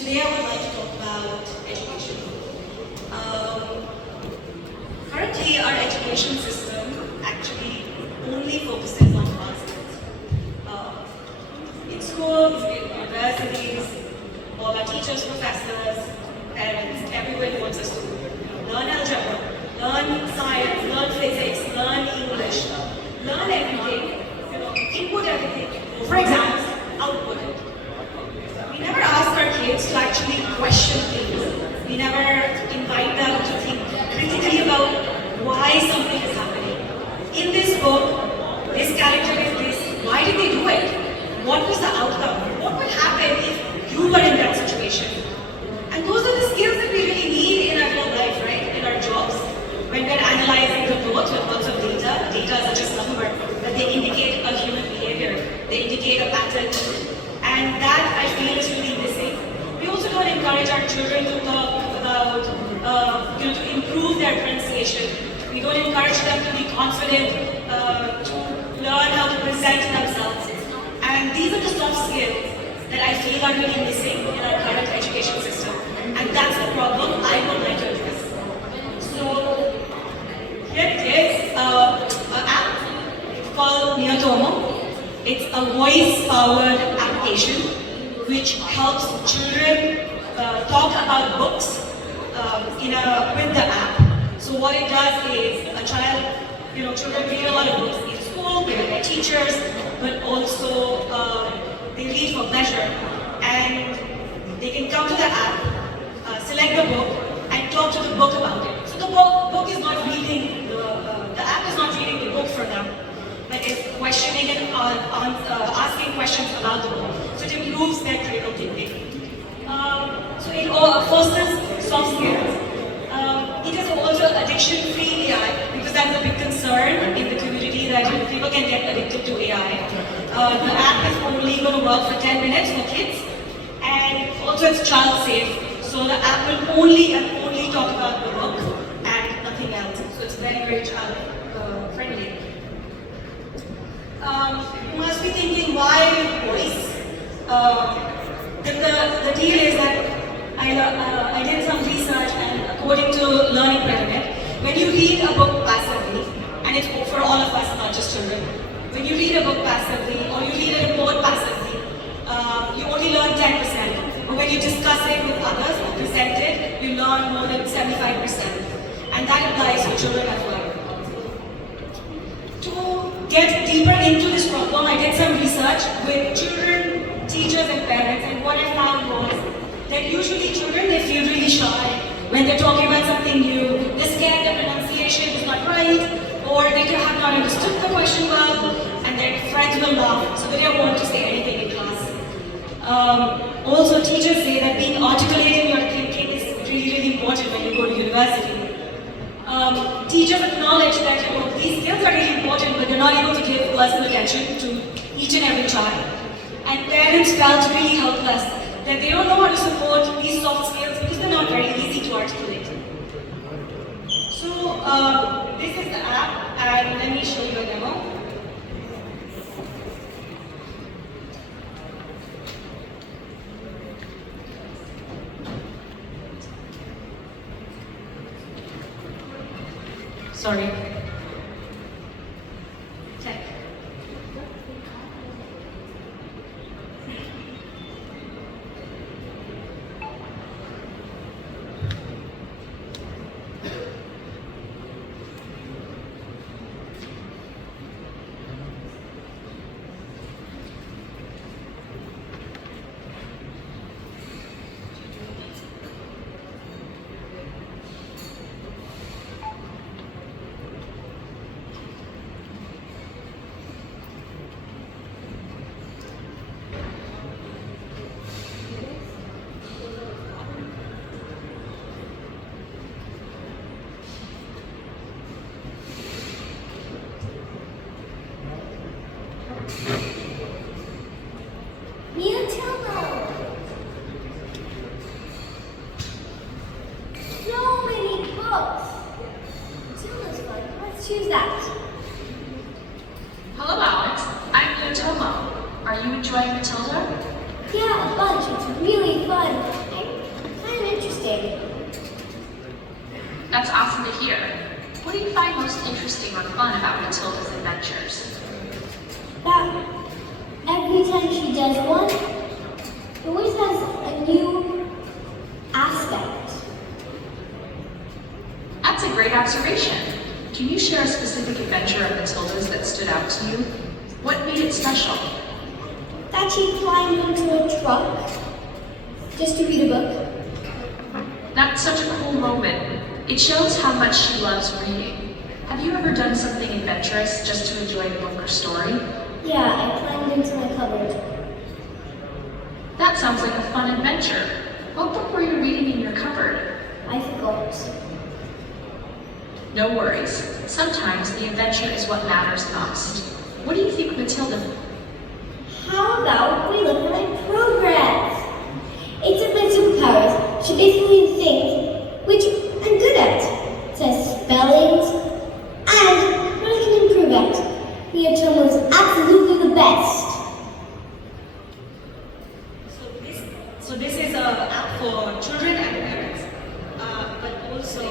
Today I would like to talk about education. Um, Currently, our education system actually only focuses on answers. Uh, in schools, in universities, all our teachers, professors, parents, everybody wants us to learn algebra, learn science, learn physics, learn English, learn everything, input everything for exams, output it. We never ask our kids to actually question things. We never invite them to think critically about why something is happening. In this book, this character is this. Why did they do it? What was the outcome? What would happen if you were in that situation? And those are the skills that we really need in our real life, right? In our jobs. When we're analyzing the growth with lots of data are just number, but they indicate a human behavior. They indicate a pattern. And that, I feel, is really missing. We also don't encourage our children to talk about, to improve their pronunciation. We don't encourage them to be confident, to learn how to present themselves. And these are the soft skills that I feel are really missing in our current education system. And that's the problem I would like to address. So, here it is, an app called Neotomo. It's a voice-powered application which helps children talk about books with the app. So what it does is a child, children read a lot of books in school with their teachers, but also they read for pleasure. And they can come to the app, select the book, and talk to the book about it. So the book is not reading, the app is not reading the book for them, but is questioning and asking questions about the book. So it improves their critical thinking. So it all fosters soft skills. It is also addiction-free AI, because that's a big concern in the community that people can get addicted to AI. The app is only going to work for 10 minutes for kids, and also it's child safe. So the app will only talk about the book and nothing else. So it's very, very child friendly. You must be thinking, why voice? The deal is that I did some research, and according to Learning Pyramid, when you read a book passively, and it's for all of us, not just children, when you read a book passively or you read a report passively, you only learn 10%. But when you discuss it with others or present it, you learn more than 75%. And that applies for children as well. To get deeper into this problem, I did some research with children, teachers, and parents, and what I found was that usually children, they feel really shy when they're talking about something new. They're scared their pronunciation is not right, or they have not understood the question well, and their friends will laugh, so they don't want to say anything in class. Also, teachers say that being articulate in your thinking is really, really important when you go to university. Teachers acknowledge that these skills are really important, but they're not able to give personal attention to each and every child. And parents felt really helpless that they don't know how to support these soft skills because they're not very easy to articulate. So this is the app, and let me show you a demo. Sorry. Check. That's awesome to hear. What do you find most interesting or fun about Matilda's adventures? That every time she does one, it always has a new aspect. That's a great observation. Can you share a specific adventure of Matilda's that stood out to you? What made it special? That she climbed into a truck just to read a book. That's such a cool moment. It shows how much she loves reading. Have you ever done something adventurous just to enjoy a book or story? Yeah, I climbed into my cupboard. That sounds like a fun adventure. What book were you reading in your cupboard? I forgot. No worries. Sometimes the adventure is what matters most. What do you think, Matilda? How about we look at my progress? It's of my superpowers. She basically things which I'm good at. Says spellings and what I can improve at. Mia Tomo is absolutely the best. So this is an app for children and parents, but also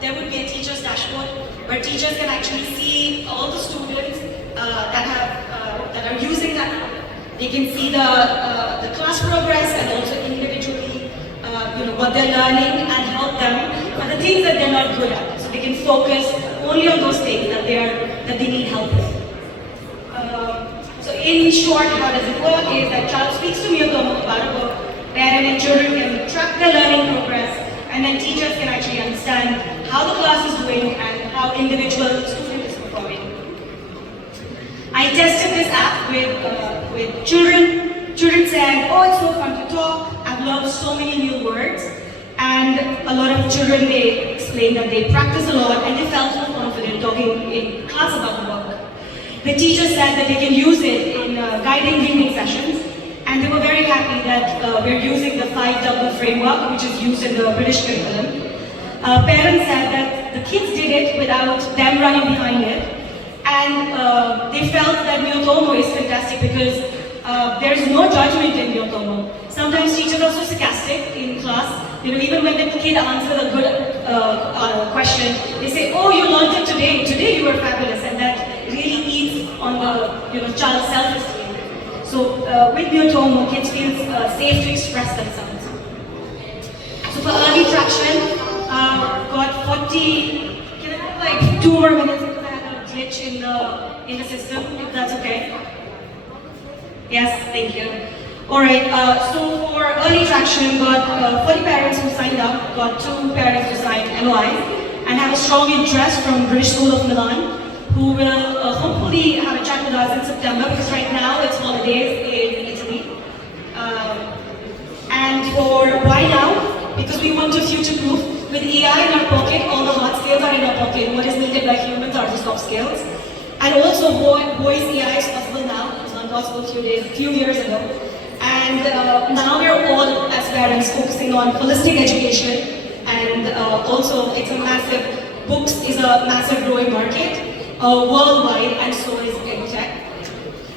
there would be a teacher's dashboard where teachers can actually see all the students that are using that app. They can see the class progress and also individually, what they're learning and help them for the things that they're not good at. So they can focus only on those things that they need help with. So in short, how does it work is that child speaks to Miyotomo about a book, parent and children can track their learning progress, and then teachers can actually understand how the class is doing and how individual student is performing. I tested this app with children. Children said, oh, it's so fun to talk. I've learned so many new words. And a lot of children, they explained that they practiced a lot and they felt more confident talking in class about the book. The teacher said that they can use it in guiding reading sessions, and they were very happy that we're using the 5W framework, which is used in the British curriculum. Parents said that the kids did it without them running behind it, and they felt that Miyotomo is fantastic because there's no judgment in Miyotomo. Sometimes teachers are so sarcastic in class. Even when the kid answers a good question, they say, "Oh, you learned it today. Today you were fabulous," and that really eats on the child's self-esteem. So with Miyotomo, kids feel safe to express themselves. So for early traction, got 40. Can I have like 2 more minutes because I had a glitch in the system? If that's okay. Yes, thank you. Alright, so for early traction, got 40 parents who signed up, got 2 parents who signed LOIs, and have a strong interest from British School of Milan, who will hopefully have a chat with us in September, because right now it's holidays in Italy. And for why now? Because we want to future-proof. With AI in our pocket, all the hard skills are in our pocket. What is needed by humans are the soft skills. And also, voice AI is possible now. It was not possible a few years ago. And now we're all, as parents, focusing on holistic education. And also, it's a massive, books is a massive growing market worldwide, and so is EdTech.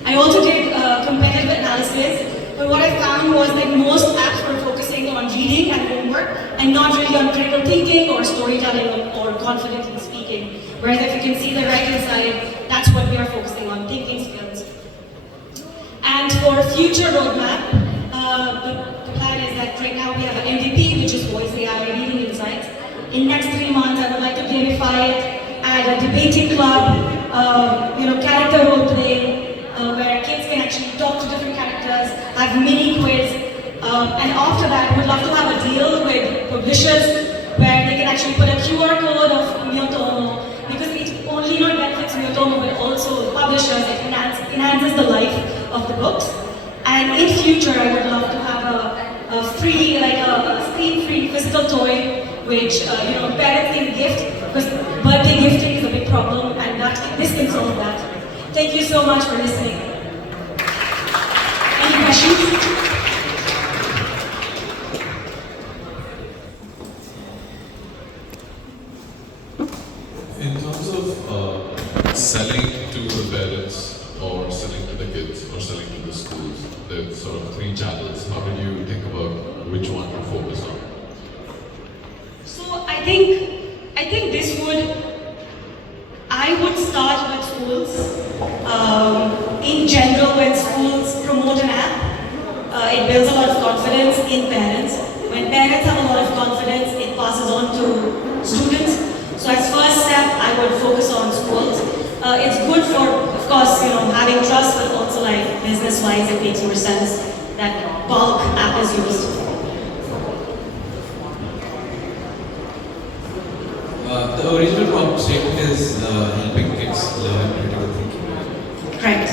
I also did competitive analysis, but what I found was that most apps were focusing on reading and homework, and not really on critical thinking or storytelling or confidence in speaking. Whereas if you can see the right-hand side, that's what we are focusing on, thinking skills. And for future roadmap, the plan is that right now we have an MVP, which is Voice AI Reading Insights. In next 3 months, I would like to gamify it, add a debating club, character role play, where kids can actually talk to different characters, have mini quiz, and after that, we'd love to have a deal with publishers where they can actually put a QR code of Miyotomo, because it only not benefits Miyotomo, but also publishers. It enhances the life of the books. And in future, I would love to have a free, like a screen-free physical toy, which parents can gift, because birthday gifting is a big problem, and this can solve that. Thank you so much for listening. Any questions? In terms of selling to the parents or selling to the kids or selling to the schools, there's sort of 3 channels. How did you think about which one to focus on? So I think think this I would start with schools. In general, when schools promote an app, it builds a lot of confidence in parents. When parents have a lot of confidence, it passes on to students. So as first step, I would focus on schools. It's good for, of course, having trust, but also like business-wise, it makes more sense that bulk app is used. The original problem statement is helping kids learn critical thinking. Correct.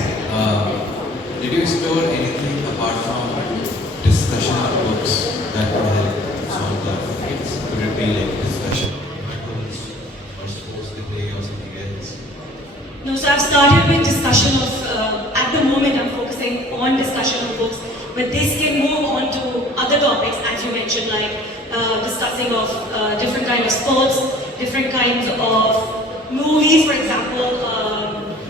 Did you explore anything apart from discussion on books that would help solve that for kids? Could it be like discussion or sports they play or something else? No, so I've started with discussion of, at the moment I'm focusing on discussion of books, but this can move on to other topics, as you mentioned, like discussing of different kinds of sports, different kinds of movies, for example.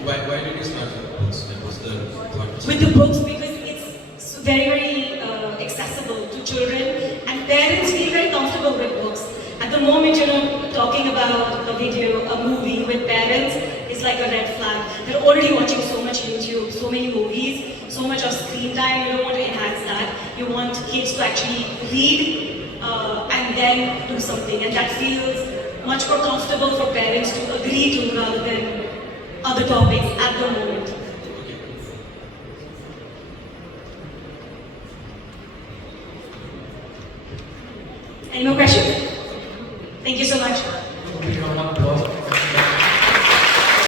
Why did you start with books? What was the thought? With the books, because it's very, very accessible to children, and parents feel very comfortable with books. At the moment, talking about a video, a movie with parents is like a red flag. They're already watching so much YouTube, so many movies, so much of screen time. You don't want to enhance that. You want kids to actually read and then do something, and that feels much more comfortable for parents to agree to rather than other topics at the moment.